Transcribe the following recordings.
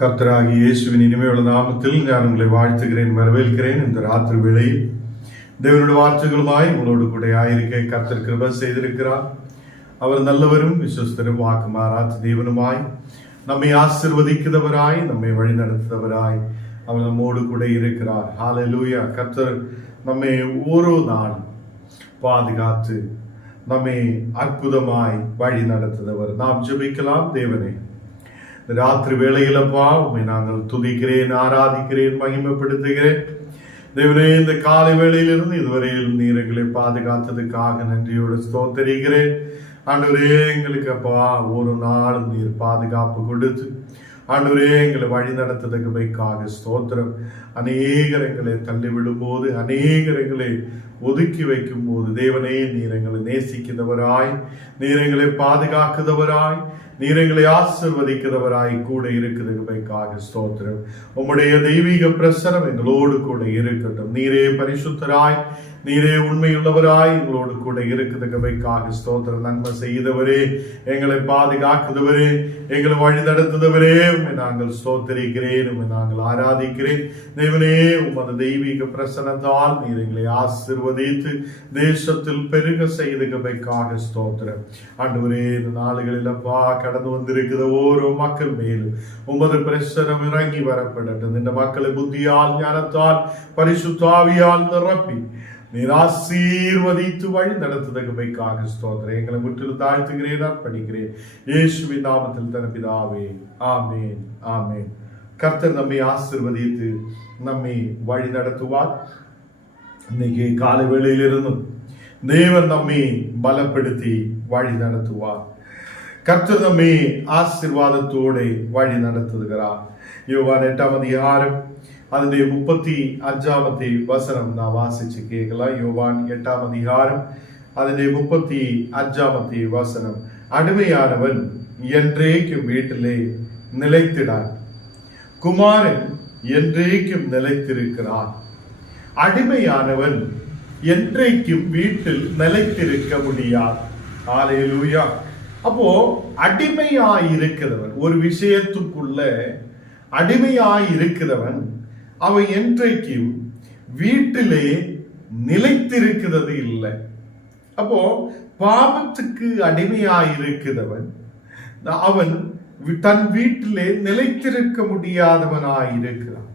கர்த்தராகிய இயேசுவின் இனிமையுள்ள நாமத்தில் நான் உங்களை வாழ்த்துகிறேன், வரவேற்கிறேன். இந்த ராத்திரி வேளையில் தேவனுடைய வார்த்தைகளுமாய் உங்களோடு கூட ஆயிருக்க கர்த்தர் கிருபை செய்திருக்கிறார். அவர் நல்லவரும் விசுவஸ்தரும் வாக்கு மாறாத தேவனுமாய் நம்மை ஆசீர்வதிக்கிறவராய் நம்மை வழி நடத்துகிறவராய் அவர் நம்மோடு கூட இருக்கிறார். ஹல்லேலூயா. கர்த்தர் நம்மை ஒரு நாள் பாதுகாத்து நம்மை அற்புதமாய் வழி நடத்துகிறவர். நாம் ஜெபிக்கலாம். தேவனே, ராத்திரி வேளையிலப்பா உண்மை நாங்கள் துதிக்கிறேன், ஆராதிக்கிறேன், மகிமைப்படுத்துகிறேன். தேவனே, இந்த காலை வேளையிலிருந்து இதுவரையில் நீர் எங்களை பாதுகாத்ததுக்காக நன்றியோடு ஸ்தோத்திரிக்கிறேன். ஆண்டவரே, எங்களுக்கு அப்பா ஒரு நாள் நீர் பாதுகாப்பு கொடுத்து ஆண்டவரே எங்களை வழி நடத்துவதற்காக ஸ்தோத்திரம். அநேகர் எங்களை தள்ளிவிடும் போது, அநேகர் எங்களை ஒதுக்கி வைக்கும் போது, தேவனே நீர் எங்களை நேசிக்கிறவராய், நீர் எங்களை பாதுகாக்கிறவராய், நீர் எங்களை ஆசீர்வதிக்கிறவராய் கூட இருக்கிறதுக்காக ஸ்தோத்திரம். உம்முடைய தெய்வீக பிரசனம் எங்களோடு கூட இருக்கட்டும். நீரே பரிசுத்தராய், நீரே உண்மையுள்ளவராய் எங்களோடு கூட இருக்கிறதுக்காக ஸ்தோத்திரம். நன்மை செய்தவரே, எங்களை பாதுகாக்கிறவரே, எங்களை வழி நடத்துதவரே, உண்மை நாங்கள் ஸ்தோத்திரிக்கிறேன், உண்மை நாங்கள் ஆராதிக்கிறேன். தேவனே, உமது தெய்வீக பிரசனத்தால் நீர் எங்களை ஆசீர்வதித்து தேசத்தில் பெருக செய்ததுக்காக ஸ்தோத்திரம். ஆண்டவரே, இந்த நாளுகளில் அப்பா கடந்து வந்திருக்கிற ஓரோ மக்கள் மேலும் உமது பிரசனம் இறங்கி வரப்படட்டும். இந்த மக்களை புத்தியால், ஞானத்தால், பரிசுத்தாவியால் நிரப்பி நீர் ஆசீர்வதித்து வழி நடத்துவதற்காக ஸ்தோத்திரம். எங்களை முற்றிலும் தாழ்த்துகிறேன், அர்ப்பணிக்கிறேன். இயேசுவின் நாமத்தில் தன் பிதாவே, ஆமேன், ஆமேன். கர்த்தர் நம்மை ஆசீர்வதித்து நம்மை வழி நடத்துவார். இன்னைக்கு காலை வேளையிலிருந்தும் தேவன் நம்மை பலப்படுத்தி வழி நடத்துவார். கர்த்தர் நம்மை ஆசீர்வாதத்தோடு வழி நடத்துகிறார். யோவான் 8ஆம் அதிகாரம் അതിന്റെ 35ാമത്തെ വചനം നാം വാസിച്ച് കേൾக்கலாம். யோவான் 8ஆம் அதிகாரம் അതിന്റെ 35ാമത്തെ വചനം. அடிமையானவன் என்றைக்கும் வீட்டிலே நிலைத்திடான், குமாரன் என்றைக்கும் நிலைத்திருக்கிறான். அடிமையானவன் என்றைக்கும் வீட்டில் நிலைத்திருக்க முடியாது. ஹல்லேலூயா. அப்போ அடிமையாயிருக்கிறவன், ஒரு விஷயத்துக்குள்ள அடிமையாயிருக்கிறவன் அவன் என்றைக்கும் வீட்டிலே நிலைத்திருக்கிறது இல்லை. அப்போ பாவத்துக்கு அடிமையாயிருக்கிறவன் அவன் தன் வீட்டிலே நிலைத்திருக்க முடியாதவனாயிருக்கிறான்.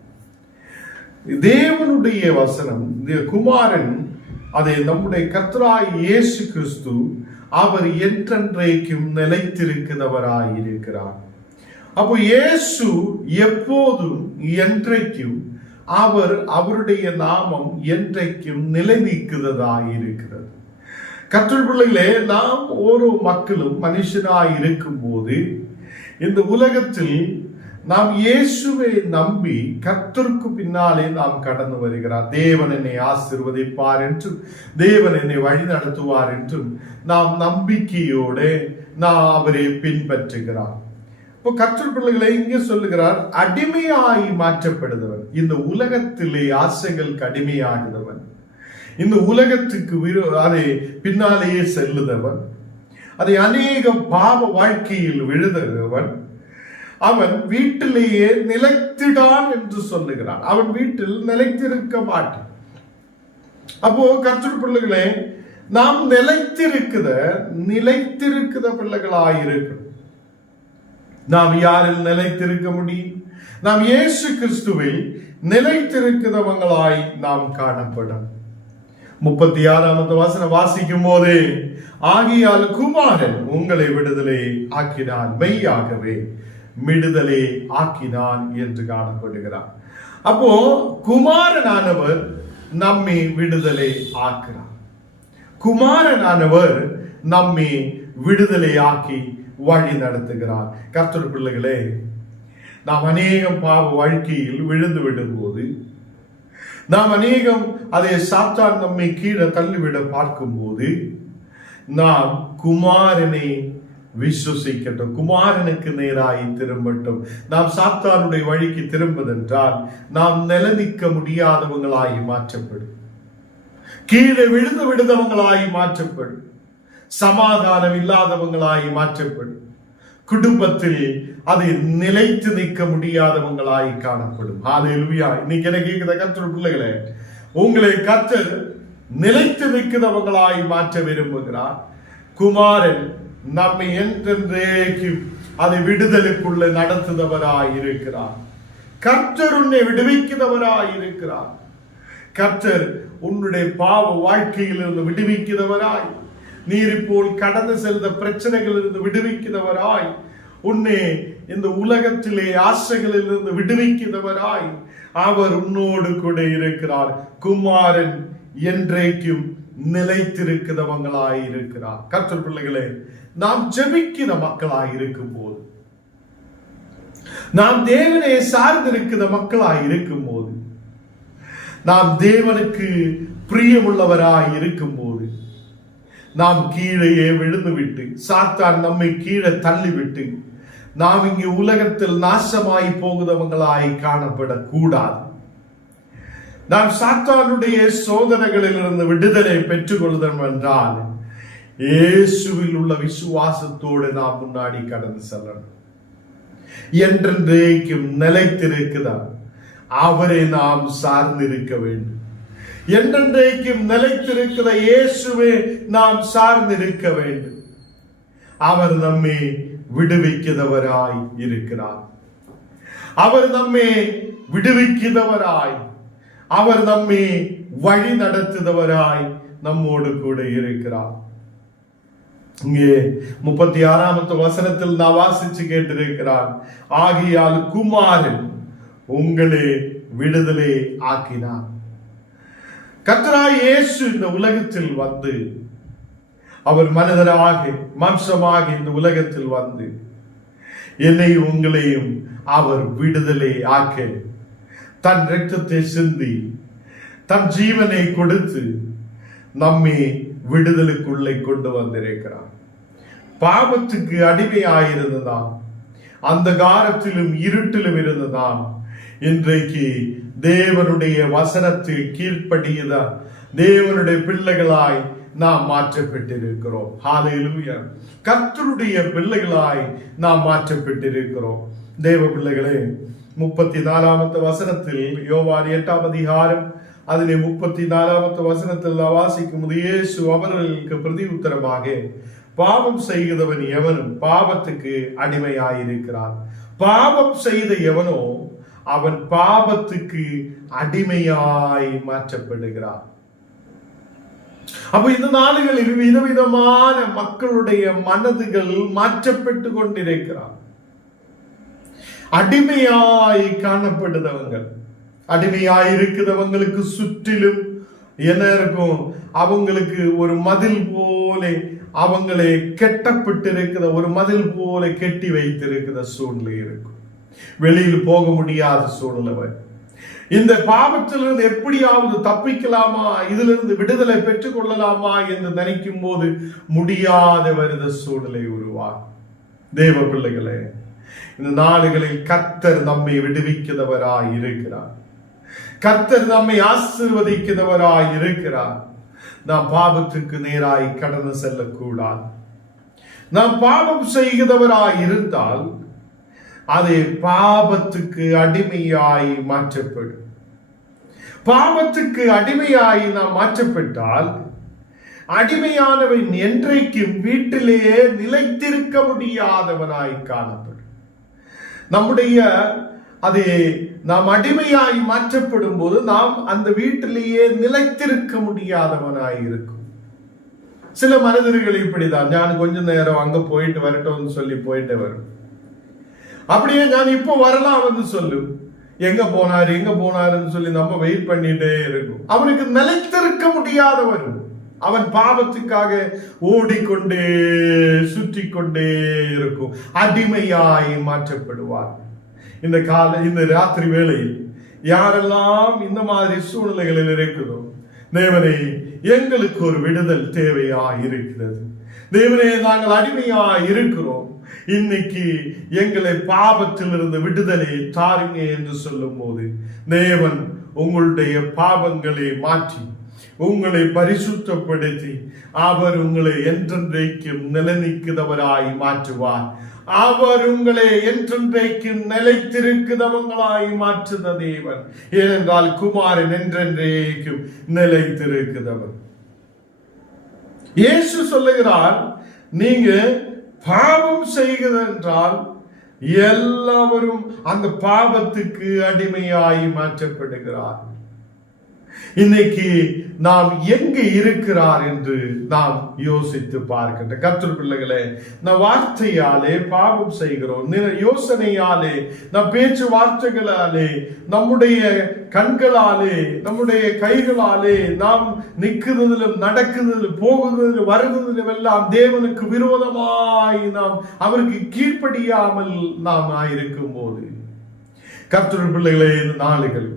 தேவனுடைய வசனம், குமாரன், அதை நம்முடைய கர்த்தராய் இயேசு கிறிஸ்து அவர் என்றென்றைக்கும் நிலைத்திருக்கிறவராயிருக்கிறார். அப்போ இயேசு எப்போதும் என்றைக்கும் அவருடைய நாமம் என்றைக்கும் நிலை நிற்கிறதாயிருக்கிறது. கர்த்தர் பிள்ளைகளே, நாம் ஒரு மக்களும் மனுஷனாய் இருக்கும் போது இந்த உலகத்தில் நாம் இயேசுவை நம்பி கர்த்தருக்கு பின்னாலே நாம் கடந்து வருகிறார். தேவன் என்னை ஆசீர்வதிப்பார் என்றும், தேவன் என்னை வழி நடத்துவார் என்றும் நாம் நம்பிக்கையோடு நாம் அவரை பின்பற்றுகிறார். இப்போ கர்த்தர் பிள்ளைகளை இங்கே சொல்லுகிறார், அடிமையாய் மாற்றப்படுகிறவன், இந்த உலகத்திலே ஆசைகளுக்கு அடிமையாகிறவன், இந்த உலகத்துக்கு அதை பின்னாலேயே செல்லுதவன், அதை அநேக பாவ வாழ்க்கையில் விழுதவன், அவன் வீட்டிலேயே நிலைத்திடான் என்று சொல்லுகிறான். அவன் வீட்டில் நிலைத்திருக்க மாட்டான். அப்போ கர்த்தர் பிள்ளைகளே, நாம் நிலைத்திருக்கிற பிள்ளைகளாயிருக்கணும். நாம் யாரில் நிலைத்திருக்க முடியும்? நாம் இயேசு கிறிஸ்துவில் நிலைத்திருக்கிறவங்களாய் நாம் காணப்படும். 36ஆம் வசனம் வாசிக்கும் போது, ஆகியால் குமாரன் உங்களை விடுதலை ஆக்கினான், மெய்யாகவே விடுதலை ஆக்கினான் என்று காணப்படுகிறார். அப்போ குமாரனானவர் நம்மை விடுதலை ஆக்கிறார். குமாரனானவர் நம்மை விடுதலை ஆக்கி வழி நடத்துகிறார். கர்த்தர் பிள்ளைகளே, நாம் அநேகம் பாவ வாழ்க்கையில் விழுந்து விடும் போது, நாம் அநேகம் அதை சாத்தான் நம்மை கீழே தள்ளிவிட பார்க்கும் போது, நாம் குமாரனை விசுவசிக்கட்டும், குமாரனுக்கு நேராய் திரும்பட்டும். நாம் சாத்தானுடைய வழிக்கு திரும்பதென்றால் நாம் நிலைநிற்க முடியாதவங்களாய் மாற்றப்படும், கீழே விழுந்து விடுதவங்களாய் மாற்றப்படும், சமாதானம் இல்லாதவங்களாய் மாற்றப்படும், குடும்பத்தில் அது நிலைத்து நிற்க முடியாதவங்களாய் காணப்படும். ஹல்லேலூயா. இன்னைக்கு என்ன கேட்கிற கர்த்தர் பிள்ளைகளே, உங்களை கர்த்தர் நிலைத்து நிற்கிறவங்களாய் மாற்ற விரும்புகிறார். குமாரன் நம்மை என்றென்றைக்கும் அதை விடுதலுக்குள்ள நடத்துதவராய் இருக்கிறார். கர்த்தர் உன்னை விடுவிக்கிறவராய் இருக்கிறார். கர்த்தர் உன்னுடைய பாவ வாழ்க்கையிலிருந்து விடுவிக்கிறவராய், நீர் போல் கடந்து செல்த பிரச்சனைகளிலிருந்து விடுவிக்கிறவராய், உன்னை இந்த உலகத்திலே ஆசைகளிலிருந்து விடுவிக்கிறவராய் அவர் உன்னோடு கூட இருக்கிறார். குமாரன் என்றைக்கும் நிலைத்திருக்கிறவங்களாய் இருக்கிறார். கர்த்தர் பிள்ளைகளே, நாம் ஜெபிக்கிற மக்களாய் இருக்கும் போது, நாம் தேவனை சார்ந்திருக்கிற மக்களாய் இருக்கும் போது, நாம் தேவனுக்கு பிரியமுள்ளவராய் இருக்கும் போது, நாம் கீழே விழுந்து விட்டு சாத்தான் நம்மை கீழே தள்ளிவிட்டு நாம் இங்கு உலகத்தில் நாசமாய் போகிறவங்களாய் காணப்படக்கூடாது. நாம் சாத்தானுடைய சோதனைகளிலிருந்து விடுதலை பெற்றுக் கொள்ளுதல் என்றால் இயேசுவில் உள்ள விசுவாசத்தோடு நாம் முன்னாடி கடந்து செல்லணும். என்றென்றைக்கும் நிலைத்திருக்கிறார் அவரை நாம் சார்ந்திருக்க வேண்டும். என்றென்றைக்கும் நிலைத்திருக்கிற இயேசுவை நாம் சார்ந்திருக்க வேண்டும். அவர் நம்மை விடுவிக்கிறவராய் இருக்கிறார். அவர் நம்மை விடுவிக்கிறவராய், அவர் நம்மை வழி நடத்துகிறவராய் நம்மோடு கூட இருக்கிறார். இங்கே 36வது வசனத்தில் நான் வாசிச்சு கேட்டிருக்கிறார், ஆகியால் குமாரன் உங்களை விடுதலை ஆக்கினார். கர்த்தராய் இயேசு இந்த உலகத்தில் வந்து, அவர் மனிதராக மாம்சமாக இந்த உலகத்தில் வந்து என்னை உங்களையும் அவர் விடுதலை ஆக்க தன் இரத்தத்தை சிந்தி தன் ஜீவனை கொடுத்து நம்மை விடுதலுக்குள்ளே கொண்டு வந்திருக்கிறார். பாவத்துக்கு அடிமையாயிருந்ததாம், அந்த காலத்திலும் இருட்டிலும் இருந்ததாம், இன்றைக்கு தேவனுடைய வசனத்தில் கீழ்ப்படியத தேவனுடைய பிள்ளைகளாய் நாம் மாற்றப்பட்டிருக்கிறோம். ஹல்லேலூயா. கர்த்தருடைய பிள்ளைகளாய் நாம் மாற்றப்பட்டிருக்கிறோம். தேவ பிள்ளைகளே, 34வது வசனத்தில், யோவான் 8ஆம் அதிகாரம் அதிலே 34வது வசனத்தில் வாசிக்கும் போது, இயேசு அவர்களுக்கு பிரதி உத்தரமாக, பாவம் செய்கிறவன் எவனும் பாவத்துக்கு அடிமையாயிருக்கிறான். பாவம் செய்த எவனோ அவன் பாவத்துக்கு அடிமையாய் மாற்றப்படுகிறான். அப்ப இந்த நாடுகளில் விதவிதமான மக்களுடைய மனதுகள் மாற்றப்பட்டு கொண்டிருக்கிறார். அடிமையாய் காணப்படுதவங்கள், அடிமையாய் இருக்கிறவங்களுக்கு சுற்றிலும் என்ன இருக்கும்? அவங்களுக்கு ஒரு மதில் போல அவங்களை கெட்டப்பட்டிருக்கிற ஒரு மதில் போல கெட்டி வைத்திருக்கிற சூழ்நிலை இருக்கும். வெளியில் போக முடியாத சூழ்நிலை. இந்த பாவத்திலிருந்து எப்படியாவது தப்பிக்கலாமா, இதிலிருந்து விடுதலை பெற்றுக் கொள்ளலாமா என்று நினைக்கும் போது முடியாத வருத சூழ்நிலை உருவாகும். தேவ பிள்ளைகளே, இந்த நாடுகளில் கர்த்தர் நம்மை விடுவிக்கிறவராய் இருக்கிறார். கர்த்தர் நம்மை ஆசீர்வதிக்கிறவராய் இருக்கிறார். நாம் பாவத்துக்கு நேராய் கடந்து செல்லக்கூடாது. நாம் பாவம் செய்கிறவராய் இருந்தால் அது பாவத்துக்கு அடிமையாய் மாற்றப்படும். பாவத்துக்கு அடிமையாய் நாம் மாற்றப்பட்டால் அடிமையானவன் என்றைக்கும் வீட்டிலேயே நிலைத்திருக்க முடியாதவனாய் காணப்படும். நம்முடைய அது நாம் அடிமையாய் மாற்றப்படும் போது நாம் அந்த வீட்டிலேயே நிலைத்திருக்க முடியாதவனாய் இருக்கும். சில மனிதர்கள் இப்படிதான், நான் கொஞ்ச நேரம் அங்க போயிட்டு வரட்டும்னு சொல்லி போயிட்டு வரும். அப்படியே நான் இப்போ வரலாம் வந்து சொல்லும், எங்க போனாருன்னு சொல்லி நம்ம வெயிட் பண்ணிட்டே இருக்கும். அவனுக்கு நிலைத்திருக்க முடியாதவன், அவன் பாவத்துக்காக ஓடிக்கொண்டே சுற்றி கொண்டே இருக்கும். அடிமையாய் மாற்றப்படுவார். இந்த ராத்திரி வேளையில் யாரெல்லாம் இந்த மாதிரி சூழ்நிலைகளில் இருக்குதோ, தேவனே எங்களுக்கு ஒரு விடுதல் தேவையா இருக்கிறது. தேவனே, நாங்கள் அடிமையா இருக்கிறோம், இன்னைக்கு எங்களை பாவத்திலிருந்து விடுதலை தாருங்க என்று சொல்லும் போது தேவன் உங்களுடைய பாவங்களை மாற்றி உங்களை பரிசுத்தப்படுத்தி அவர் உங்களை என்றென்றைக்கும் நிலைநிற்கிறவராய் மாற்றுவார். அவர் உங்களை என்றென்றைக்கும் நிலைத்திருக்கிறவங்களாய் மாற்றுத தேவன். ஏனென்றால் குமாரன் என்றென்றைக்கும் நிலைத்திருக்கிறவர். இயேசு சொல்லுகிறார், நீங்க பாவம் செய்கிறதென்றால் எல்லாவரும் அந்த பாவத்துக்கு அடிமையாய் மாற்றப்படுகிறார். இன்னைக்கு நாம் எங்கு இருக்கிறார் என்று நாம் யோசித்து பார்க்கின்ற கர்த்தர் பிள்ளைகளே, நம் வார்த்தையாலே பாவம் செய்கிறோம், யோசனையாலே, நம் பேச்சு வார்த்தைகளாலே, நம்முடைய கண்களாலே, நம்முடைய கைகளாலே நாம் நிற்கிறதிலும் நடக்கிறதிலும் போகிறதிலும் வருவதிலும் எல்லாம் தேவனுக்கு விரோதமாய் நாம் அவருக்கு கீழ்ப்படியாமல் நாம் ஆயிருக்கும் போது, கர்த்தர் பிள்ளைகளே, இந்த நாளுகள்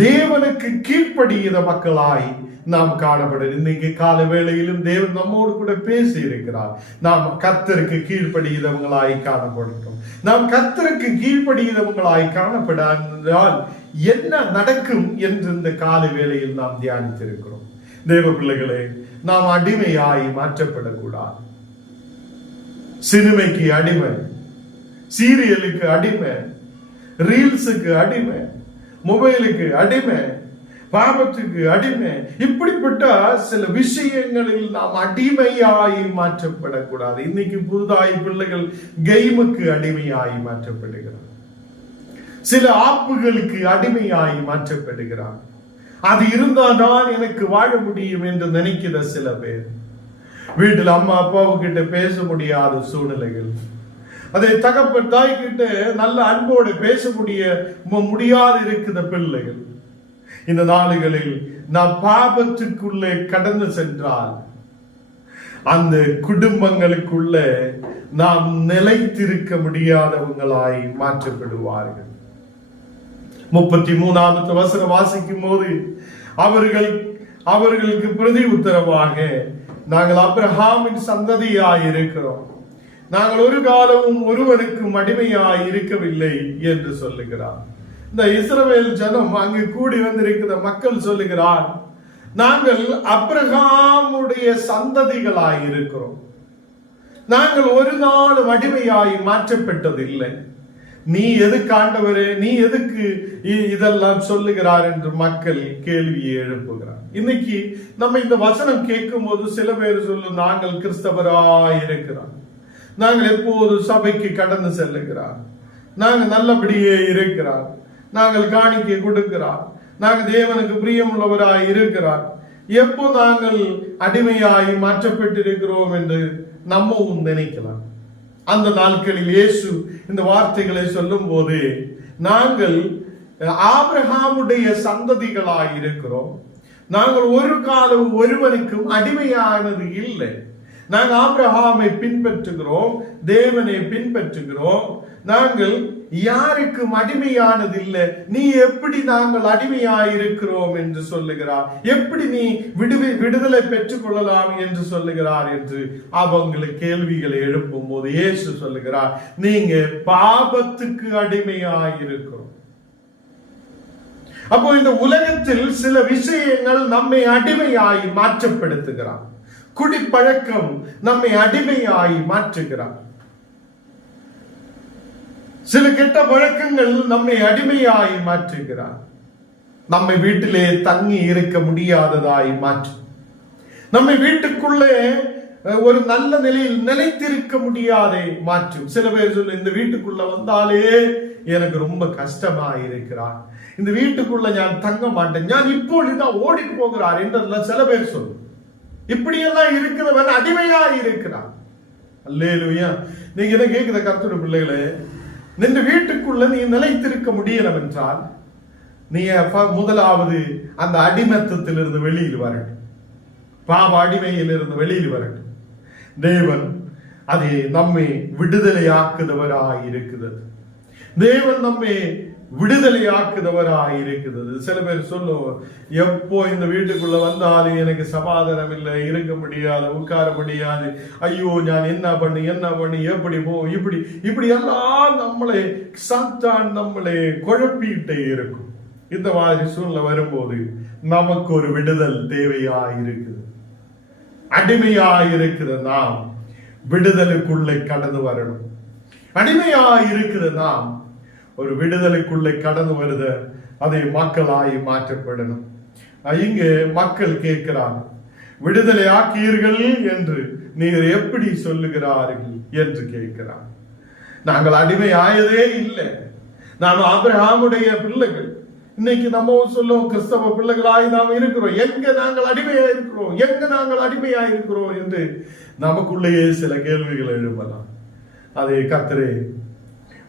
தேவனுக்கு கீழ்ப்படிகிற மக்களாய் நாம் காணப்படும். இன்னைக்கு கால வேளையிலும் தேவன் நம்மோடு கூட பேசி இருக்கிறார். நாம் கர்த்தருக்கு கீழ்ப்படுகிறவங்களாய் காணப்படட்டும். நாம் கர்த்தருக்கு கீழ்ப்படுகிறவங்களாய் காணப்படால் என்ன நடக்கும் என்று இந்த கால வேளையில் நாம் தியானித்திருக்கிறோம். தேவ பிள்ளைகளே, நாம் அடிமையாய் மாற்றப்படக்கூடாது. சினிமைக்கு அடிமை, சீரியலுக்கு அடிமை, ரீல்ஸுக்கு அடிமை, மொபைலுக்கு அடிமை, பாவத்துக்கு அடிமை, இப்படிப்பட்ட சில விஷயங்களில் நாம் அடிமையாய் மாற்றப்படக்கூடாது. இன்னைக்கு புதுதாய் பிள்ளைகள் கேமுக்கு அடிமையாய் மாற்றப்படுகிறார், சில ஆப்புகளுக்கு அடிமையாய் மாற்றப்படுகிறார். அது இருந்தால்தான் எனக்கு வாழ முடியும் என்று நினைக்கிற சில பேர், வீட்டில் அம்மா அப்பாவுக்கிட்ட பேச முடியாத சூழ்நிலைகள், அதை தகப்பன் தாய் கிட்ட நல்ல அன்போடு பேச முடியாது இருக்கிற பிள்ளைகள், இந்த நாளுகளில் நாம் பாவத்துக்குள்ளே கடந்து சென்றால் அந்த குடும்பங்களுக்குள்ள நாம் நிலைத்திருக்க முடியாதவங்களாய் மாற்றப்படுவார்கள். 33வது வசனம் வாசிக்கும் போது அவர்களுக்கு பிரதி உத்தரவாக, நாங்கள் ஆபிரகாமின் சந்ததியாய் இருக்கிறோம், நாங்கள் ஒரு காலமும் ஒருவனுக்கும் அடிமையாய் இருக்கவில்லை என்று சொல்லுகிறார். இந்த இஸ்ரவேல் ஜனம் அங்கு கூடி வந்திருக்கிற மக்கள் சொல்லுகிறார், நாங்கள் ஆபிரகாமுடைய சந்ததிகளாய் இருக்கிறோம், நாங்கள் ஒரு நாளும் அடிமையாய் மாற்றப்பட்டதில்லை. நீ எதுக்கு ஆண்டவரே, நீ எதுக்கு இதெல்லாம் சொல்லுகிறார் என்று மக்கள் கேள்வியை எழுப்புகிறார். இன்னைக்கு நம்ம இந்த வசனம் கேட்கும் போது சில பேர் சொல்லும், நாங்கள் கிறிஸ்தவராய் இருக்கிறோம், நாங்கள் எப்போது சபைக்கு கடந்து செல்லுகிறார், நாங்கள் நல்லபடியே இருக்கிறார், நாங்கள் காணிக்கை கொடுக்கிறார், நாங்கள் தேவனுக்கு பிரியமுள்ளவராய் இருக்கிறார், எப்போ நாங்கள் அடிமையாய் மாற்றப்பட்டிருக்கிறோம் என்று நம்மவும் நினைக்கலாம். அந்த நாட்களில் இயேசு இந்த வார்த்தைகளை சொல்லும் போது, நாங்கள் ஆபிரகாமுடைய சந்ததிகளாய் இருக்கிறோம், நாங்கள் ஒரு காலம் ஒருவனுக்கும் அடிமையானது இல்லை, நாங்கள் ஆபிரகாமை பின்பற்றுகிறோம், தேவனை பின்பற்றுகிறோம், நாங்கள் யாருக்கும் அடிமையானது இல்லை, நீ எப்படி நாங்கள் அடிமையாயிருக்கிறோம் என்று சொல்லுகிறார், எப்படி நீ விடுதலை பெற்றுக் கொள்ளலாம் என்று சொல்லுகிறார் என்று அவங்களுக்கு கேள்விகளை எழுப்பும் போது இயேசு சொல்லுகிறார், நீங்க பாவத்துக்கு அடிமையாயிருக்கிறோம். அப்போ இந்த உலகத்தில் சில விஷயங்கள் நம்மை அடிமையாய் மாற்றப்படுத்துகிறார். குடிப்பழக்கம் நம்மை அடிமையாய் மாற்றுகிறார், சில கெட்ட பழக்கங்கள் நம்மை அடிமையாய் மாற்றுகிறார், நம்மை வீட்டிலே தங்கி இருக்க முடியாததாய் மாற்றும், நம்மை வீட்டுக்குள்ளே ஒரு நல்ல நிலையில் நிலைத்திருக்க முடியாதே மாற்றும். சில பேர் சொல்லு, இந்த வீட்டுக்குள்ள வந்தாலே எனக்கு ரொம்ப கஷ்டமா இருக்கிறார், இந்த வீட்டுக்குள்ள நான் தங்க மாட்டேன், நான் இப்பொழுதுதான் ஓடி போகிறார் என்றெல்லாம் சில பேர் சொல்லு. இப்படியெல்லாம் இருக்கிறவன் அடிமையா இருக்கிறான். அல்லேலூயா. நீங்க இதை கேட்கிற கர்த்தருடைய பிள்ளைகளே, நின்று வீட்டுக்குள்ள நீ நிலைத்திருக்க முடியணும் என்றால் நீ முதலாவது அந்த அடிமத்தத்திலிருந்து வெளியில் வரணும், பாவ அடிமையிலிருந்து வெளியில் வரணும். தேவன் அதை நம்மை விடுதலையாக்குதவராய் இருக்கிறது, தேவன் நம்மை விடுதலையாக்குதவராய் இருக்கிறது. சில பேர் சொல்லுவோம், எப்போ இந்த வீட்டுக்குள்ள வந்தாலும் எனக்கு சமாதானம் இல்லை, இருக்க முடியாது, உட்கார முடியாது, ஐயோ நான் என்ன பண்ணி எப்படி போ, இப்படி எல்லாம் நம்மளை சாத்தான் நம்மளை குழப்பிட்டே இருக்கும். இந்த மாதிரி சூழ்நிலை வரும்போது நமக்கு ஒரு விடுதல் தேவையாயிருக்குது. அடிமையாயிருக்கிற நாம் விடுதலுக்குள்ளே கடந்து வரணும். அடிமையாய் இருக்கிற நாம் ஒரு விடுதலைக்குள்ளே கடந்து வருத அதை மக்களாய் மாற்றப்படணும். இங்கு மக்கள் கேட்கிறார், விடுதலை ஆக்கியீர்கள் என்று நீர் எப்படி சொல்லுகிறார்கள் என்று கேட்கிறார். நாங்கள் அடிமை ஆயதே இல்லை, நாம் ஆபிரகாமுடைய பிள்ளைகள். இன்னைக்கு நம்ம சொல்லுவோம் கிறிஸ்தவ பிள்ளைகளாய் நாம் இருக்கிறோம், எங்க நாங்கள் அடிமையா இருக்கிறோம், எங்க நாங்கள் அடிமையா இருக்கிறோம் என்று நமக்குள்ளேயே சில கேள்விகள் எழுப்பலாம். அதே கர்த்தரே,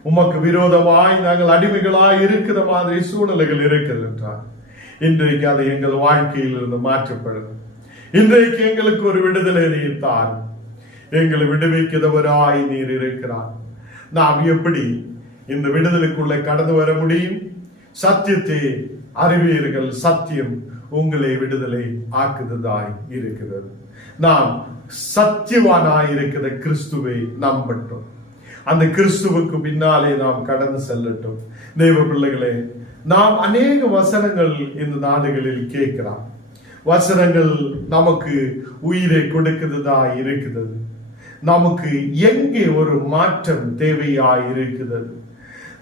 உமக்கு விரோதமாய் நாங்கள் அடிமைகளாய் இருக்கிற மாதிரி சூழ்நிலைகள் இருக்கிறது என்றார். இன்றைக்கு அதை எங்கள் வாழ்க்கையில் இருந்து மாற்றப்படும். இன்றைக்கு எங்களுக்கு ஒரு விடுதலை நீத்தார், எங்களை விடுவிக்கிறவராய் நீர் இருக்கிறார். நாம் எப்படி இந்த விடுதலைக்குள்ளே கடந்து வர முடியும்? சத்தியத்தை அறிவீர்கள், சத்தியம் உங்களை விடுதலை ஆக்குவதாய் இருக்கிறது. நாம் சத்தியவானாய் இருக்கிற கிறிஸ்துவை நம்பட்டும். அந்த கிறிஸ்துவுக்கு பின்னாலே நாம் கடந்து செல்லட்டும். தேவ பிள்ளைகளே, நாம் அநேக வசனங்கள் இந்த நாடுகளில் கேட்கிறோம். வசனங்கள் நமக்கு உயிரை கொடுக்கிறதா இருக்கிறது. நமக்கு எங்கே ஒரு மாற்றம் தேவையாய் இருக்கிறது?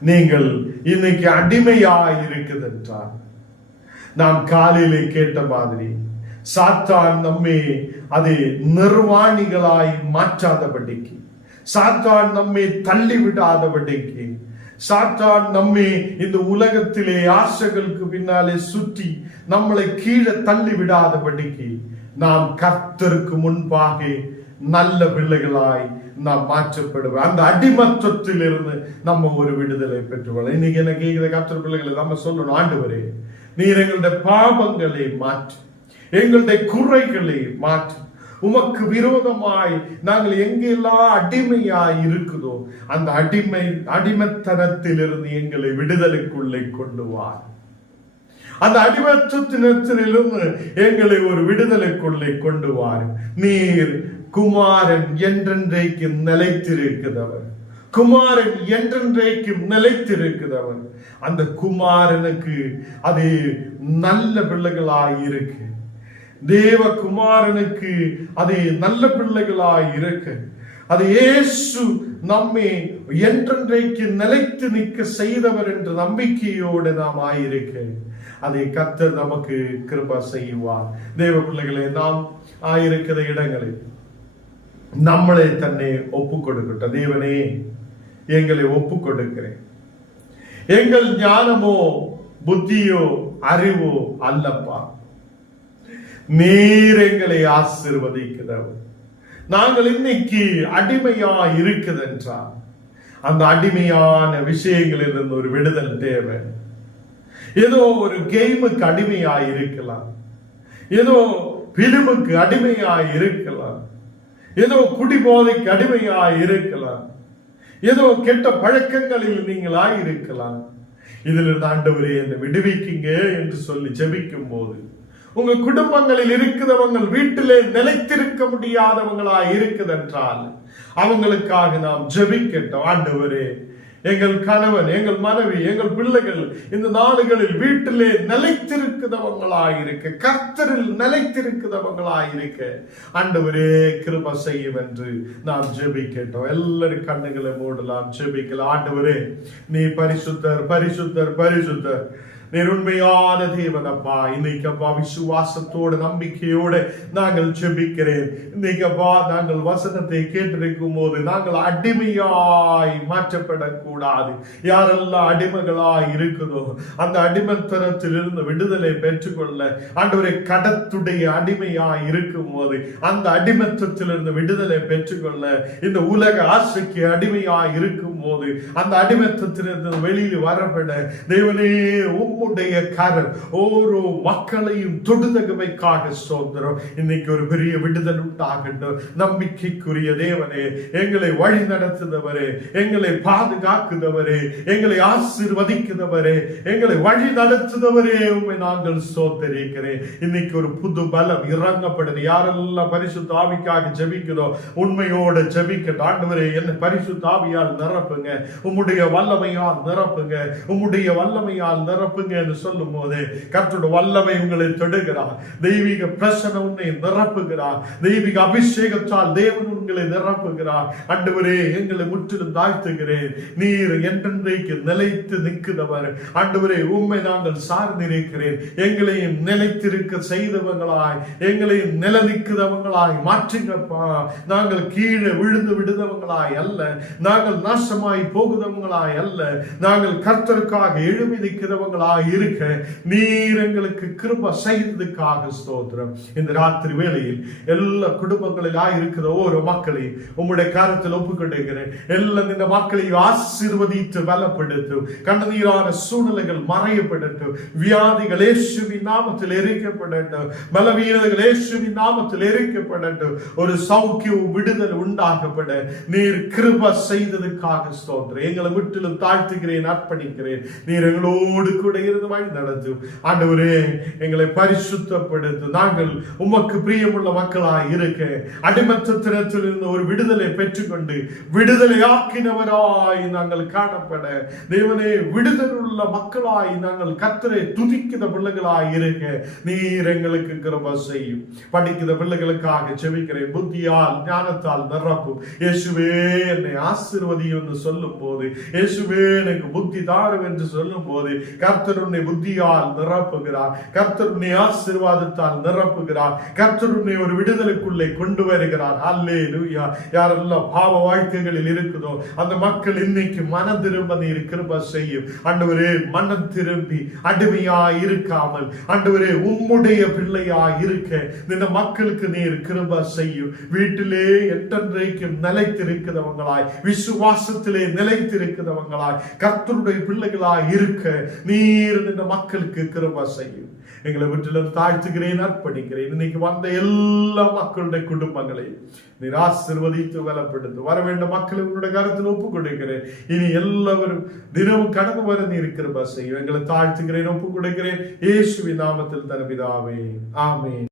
நீங்கள் இன்னைக்கு அடிமையாய் இருக்குது என்றால், நாம் காலையிலே கேட்ட மாதிரி சாத்தான் நம்மை அது நிர்வாணிகளாய் மாற்றாதபடிக்கு, சாத்தான் நம்மை தள்ளிவிடாதபடிக்கு, சாத்தான் நம்மை இந்த உலகத்திலே ஆசைகளுக்கு பின்னாலே சுற்றி நம்மளை கீழே தள்ளி விடாதபடிக்கு நாம் கர்த்தருக்கு முன்பாக நல்ல பிள்ளைகளாய் நாம் மாற்றப்படுவோம். அந்த அடிமத்தத்தில் இருந்து நம்ம ஒரு விடுதலை பெற்றுவோம். இன்னைக்கு என்ன கேட்கிற கர்த்தர் பிள்ளைகளை நம்ம சொல்லணும், ஆண்டவரே நீர் எங்களுடைய பாவங்களை மாற்று, எங்களுடைய குறைகளை மாற்று. உமக்கு விரோதமாய் நாங்கள் எங்கெல்லாம் அடிமையாய் இருக்குதோ அந்த அடிமைத்தனத்தில் இருந்து எங்களை விடுதலைக்குள்ளே கொண்டு வா. அந்த அடிமைத்தனத்திலிருந்து எங்களை ஒரு விடுதலைக்குள்ளே கொண்டு வார். நீர் குமாரன் என்றென்றைக்கு நிலைத்திருக்கிறவர், குமாரன் என்றென்றைக்கு நிலைத்திருக்கிறவர். அந்த குமாரனுக்கு அது நல்ல பிள்ளைகளாய் இருக்கு. தேவ குமாரனுக்கு அது நல்ல பிள்ளைகளாய் இருக்கு. அது இயேசு நம்மை என்றென்றைக்கு நிலைத்து நிற்க செய்தவர் என்ற நம்பிக்கையோடு நாம் ஆயிருக்க அதை கர்த்தர் நமக்கு கிருபை செய்வார். தேவ பிள்ளைகளே, நாம் ஆயிருக்கிற இடங்களில் நம்மளே தன்னை ஒப்பு கொடுக்கட்டும். தேவனே, எங்களை ஒப்பு கொடுக்கிறேன். எங்கள் ஞானமோ புத்தியோ அறிவோ அல்லப்பா, நீர் எங்களை ஆசீர்வதிக்கிறவர். நாங்கள் இன்னைக்கு அடிமையா இருக்குது என்றால் அந்த அடிமையான விஷயங்களில் இருந்து ஒரு விடுதல் தேவை. ஏதோ ஒரு கேமுக்கு அடிமையாய் இருக்கலாம், ஏதோ பிலிமுக்கு அடிமையாய் இருக்கலாம், ஏதோ குடிபோதைக்கு அடிமையாய் இருக்கலாம், ஏதோ கெட்ட பழக்கங்களில் நீங்கள் ஆயிருக்கலாம். இதிலிருந்து ஆண்டவரே என்னை விடுவிக்குங்க என்று சொல்லி ஜெபிக்கும் போது உங்க குடும்பங்களில் இருக்கிறவங்க வீட்டிலே நிலைத்திருக்க முடியாதவங்களா இருக்குதென்றால் அவங்களுக்காக நாம் ஜெபிக்கட்டும். ஆண்டவரே, எங்கள் கணவன், எங்கள் மனைவி, எங்கள் பிள்ளைகள் இந்த நாடுகளில் வீட்டிலே நிலைத்திருக்கிறவங்களாயிருக்க, கர்த்தரில் நிலைத்திருக்கிறவங்களாயிருக்க ஆண்டவரே கிருபை செய்யும் என்று நாம் ஜெபிக்கட்டும். எல்லாரும் கண்ணுகளை மூடலாம், ஜெபிக்கலாம். ஆண்டவரே, நீ பரிசுத்தர், பரிசுத்தர், பரிசுத்தர், நீர் உண்மையான தேவனப்பா. இன்னைக்கப்பா விசுவாசத்தோடு நம்பிக்கையோடு நாங்கள் ஜெபிக்கிறேன். இன்னைக்கப்பா நாங்கள் வசனத்தை கேட்டிருக்கும் போது நாங்கள் அடிமையாய் மாற்றப்படக்கூடாது. யாரெல்லாம் அடிமைகளாய் இருக்குதோ அந்த அடிமைத்தனத்தில் இருந்து விடுதலை பெற்றுக்கொள்ள ஆண்டவரே, கடத்துடைய அடிமையாய் இருக்கும் போது அந்த அடிமைத்தத்திலிருந்து விடுதலை பெற்றுக்கொள்ள, இந்த உலக ஆசைக்கு அடிமையாய் இருக்கும் போது அந்த அடிமைத்தத்திலிருந்து வெளியில் வரப்பட தேவனே உம்முடைய கரம் ஓரோ மக்களையும் தொடுதகமைக்காக சோதரம். இன்னைக்கு ஒரு பெரிய விடுதல் உண்டாகட்டும். நம்பிக்கைக்குரிய தேவனே, எங்களை வழி நடத்துதவரே, எங்களை பாதுகாக்குதவரே, எங்களை ஆசீர்வதிக்குதவரே, எங்களை வழி நடத்துதவரே, உண்மை நாங்கள் சோதரிக்கிறேன். இன்னைக்கு ஒரு புது பலம் இறங்கப்படுது. யாரெல்லாம் பரிசுத்த ஆவிக்காக ஜெபிக்குதோ உண்மையோட ஜெபிக்கட்டும். ஆண்டவரே, என்னை பரிசுத்த ஆவியால் நிரப்புங்க, உம்முடைய வல்லமையால் நிரப்புங்க, உம்முடைய வல்லமையால் நிரப்புங்க என்று சொல்லும் போது கர்த்தருடைய வல்லமை உங்களை தொடுகிறார். தெய்வீக பிரசன்னம் உன்னை நிரப்புகிறார். தெய்வீக அபிஷேகத்தால் தேவன் எங்களை நிரப்புகிறார். ஆண்டவரே, எங்களை முற்றிலும் தாழ்த்துகிறேன். நீர் என்றென்றைக்கு நிலைத்து நிற்கிறவர். ஆண்டவரே, உம்மை நாங்கள் சார்ந்திருக்கிறேன். எங்களையும் நிலைத்திருக்க செய்தவங்களாய், எங்களையும் நிலநிற்கிறவங்களாய் மாற்றுங்கப்பா. நாங்கள் கீழே விழுந்து விடுதவங்களாய் அல்ல, நாங்கள் நாசமாய் போகுதவங்களாய் அல்ல, நாங்கள் கர்த்தருக்காக எழுப்பி நிற்கிறவங்களாய் இருக்க நீர் எங்களுக்கு கிருபை செய்ததுக்காக ஸ்தோத்திரம். இந்த ராத்திரி வேளையில் எல்லா குடும்பங்களில் இருக்கிற ஒவ்வொரு மக்களையும் உம்முடைய கரத்தில் ஒப்புக்கொண்டிருக்கிறேன். எல்லாம் இந்த மக்களை ஆசீர்வதித்து பலப்படுத்தும். கண்ணீரான சூழ்நிலைகள் மறையப்படட்டும். வியாதிகள் இயேசுவின் நாமத்தில் எரிக்கப்படட்டும். பலவீனங்கள் இயேசுவின் நாமத்தில் எரிக்கப்படட்டும். ஒரு சௌக்கியம் விடுதல் உண்டாகப்பட நீர் கிருபை செய்ததுக்காக ஸ்தோத்திரம். எங்களை முற்றிலும் தாழ்த்துகிறேன், அர்ப்பணிக்கிறேன். நீர் எங்களோடு கூட இருந்து வழி நடத்தும். ஆண்டவரே, எங்களை பரிசுத்தப்படுத்தும். நாங்கள் உமக்கு பிரியமுள்ள மக்களாய் இருக்க அடிமத்தத்திலிருந்து ஒரு விடுதலை பெற்றுக்கொண்டு விடுதலை ஆக்கினவராய் நாங்கள் காணப்பட தேவனே, விடுதலை உள்ள மக்களாய் நாங்கள் கர்த்தரை துதிக்கிற பிள்ளைகளாய் இருக்க நீர் எங்களுக்கு கிருபை செய்யும். படிக்கிற பிள்ளைகளுக்காக செபிக்கிறேன். புத்தியால் ஞானத்தால் நிரப்பும். இயேசுவே, என்னை ஆசீர்வதியும் என்று சொல்லும் போது, இயேசுவே எனக்கு புத்தி தாரும் என்று சொல்லும் போது கர்த்தர் உன்னை புத்தியால் நிரப்புகிறார். கர்த்தர் உன்னை ஆசீர்வாதத்தால் நிரப்புகிறார். கர்த்தர் உன்னை ஒரு விடுதலைக்குள்ளே கொண்டு வருகிறார். அல்லேலூயா. யாரெல்லாம் பாவ வாழ்க்கைகளில் இருக்குதோ அந்த மக்கள் இன்னைக்கு மனம் திரும்ப நீர் கிருபை செய்யும். ஆண்டவரே, மனம் திரும்பி அடிமையாய் இருக்காமல் ஆண்டவரே உம்முடைய பிள்ளையாய் இருக்க இந்த மக்களுக்கு நீர் கிருபை செய்யும். வீட்டிலே என்றென்றைக்கும் நிலைத்திருக்கிறவங்களாய், விசுவாசத்திலே நிலைத்திருக்கிறவங்களாய், கர்த்தருடைய பிள்ளைகளாய் இருக்க நீர் இந்த மக்களுக்கு கிருபை செய்யும். எங்களை வீட்டிலும் தாழ்த்துகிறேன், அர்ப்பணிக்கிறேன். இன்னைக்கு வந்த எல்லா மக்களுடைய குடும்பங்களையும் நீர் ஆசீர்வதித்து பலப்படுத்து. வர வேண்டும் மக்களை உங்களுடைய கருத்தில் ஒப்புக் கொடுக்கிறேன். இனி எல்லாவரும் தினமும் கடந்து வர நீர் கிருபை செய்யும். எங்களை தாழ்த்துகிறேன், ஒப்புக் கொடுக்கிறேன். இயேசுவின் நாமத்தில் தன் பிதாவே, ஆமென்.